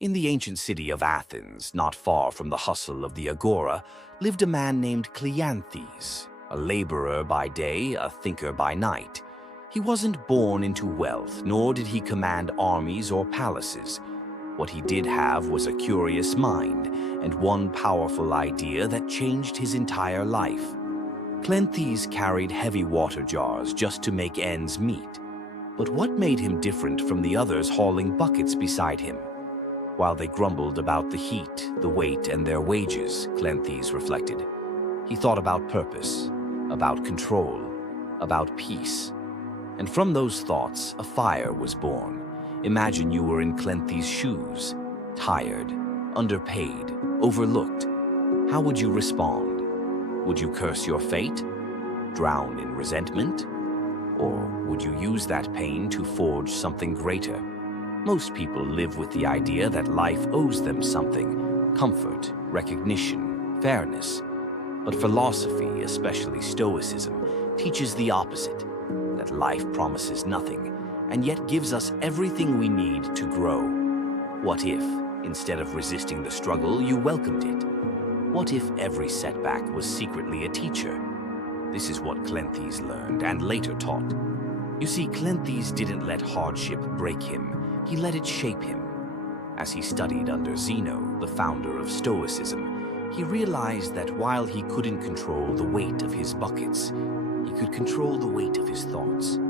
In the ancient city of Athens, not far from the hustle of the agora, lived a man named Cleanthes, a laborer by day, a thinker by night. He wasn't born into wealth, nor did he command armies or palaces. What he did have was a curious mind, and one powerful idea that changed his entire life. Cleanthes carried heavy water jars just to make ends meet. But what made him different from the others hauling buckets beside him? While they grumbled about the heat, the weight, and their wages, Cleanthes reflected. He thought about purpose, about control, about peace. And from those thoughts, a fire was born. Imagine you were in Cleanthes' shoes, tired, underpaid, overlooked. How would you respond? Would you curse your fate? Drown in resentment? Or would you use that pain to forge something greater? Most people live with the idea that life owes them something: comfort, recognition, fairness. But philosophy, especially Stoicism, teaches the opposite, that life promises nothing, and yet gives us everything we need to grow. What if, instead of resisting the struggle, you welcomed it? What if every setback was secretly a teacher? This is what Cleanthes learned and later taught. You see, Cleanthes didn't let hardship break him. He let it shape him. As he studied under Zeno, the founder of Stoicism, he realized that while he couldn't control the weight of his buckets, he could control the weight of his thoughts.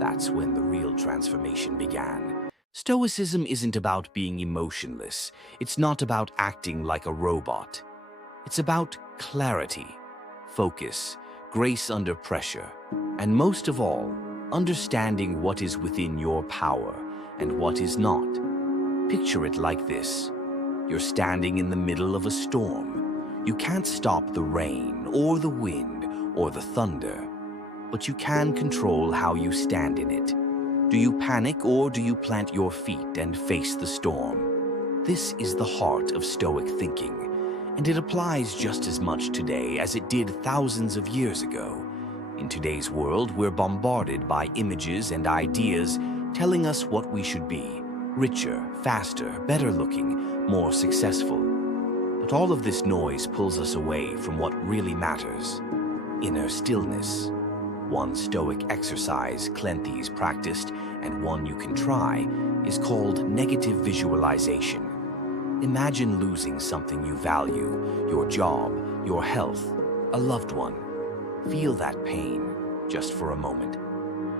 That's when the real transformation began. Stoicism isn't about being emotionless. It's not about acting like a robot. It's about clarity, focus, grace under pressure, and most of all, understanding what is within your power and what is not. Picture it like this. You're standing in the middle of a storm. You can't stop the rain or the wind or the thunder, but you can control how you stand in it. Do you panic or do you plant your feet and face the storm? This is the heart of Stoic thinking, and it applies just as much today as it did thousands of years ago. In today's world, we're bombarded by images and ideas telling us what we should be: richer, faster, better looking, more successful. But all of this noise pulls us away from what really matters: inner stillness. One Stoic exercise Cleanthes practiced, and one you can try, is called negative visualization. Imagine losing something you value: your job, your health, a loved one. Feel that pain, just for a moment.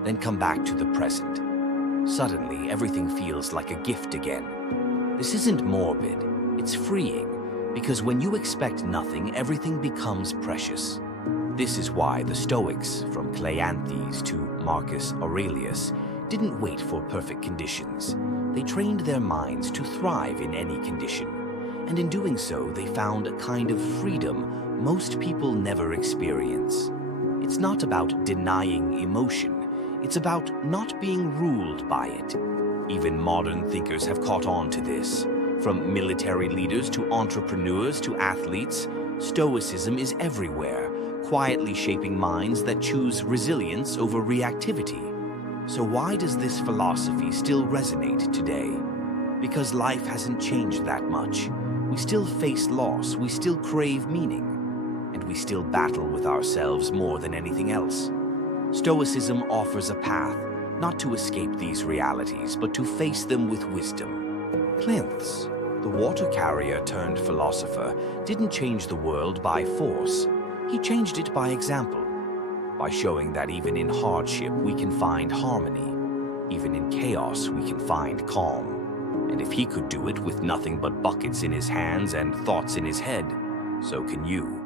Then come back to the present. Suddenly, everything feels like a gift again. This isn't morbid, it's freeing, because when you expect nothing, everything becomes precious. This is why the Stoics, from Cleanthes to Marcus Aurelius, didn't wait for perfect conditions. They trained their minds to thrive in any condition, and in doing so, they found a kind of freedom most people never experience. It's not about denying emotion. It's about not being ruled by it. Even modern thinkers have caught on to this. From military leaders to entrepreneurs to athletes, Stoicism is everywhere, quietly shaping minds that choose resilience over reactivity. So why does this philosophy still resonate today? Because life hasn't changed that much. We still face loss, we still crave meaning, and we still battle with ourselves more than anything else. Stoicism offers a path, not to escape these realities, but to face them with wisdom. Cleanthes, the water carrier turned philosopher, didn't change the world by force. He changed it by example, by showing that even in hardship we can find harmony. Even in chaos we can find calm. And if he could do it with nothing but buckets in his hands and thoughts in his head, so can you.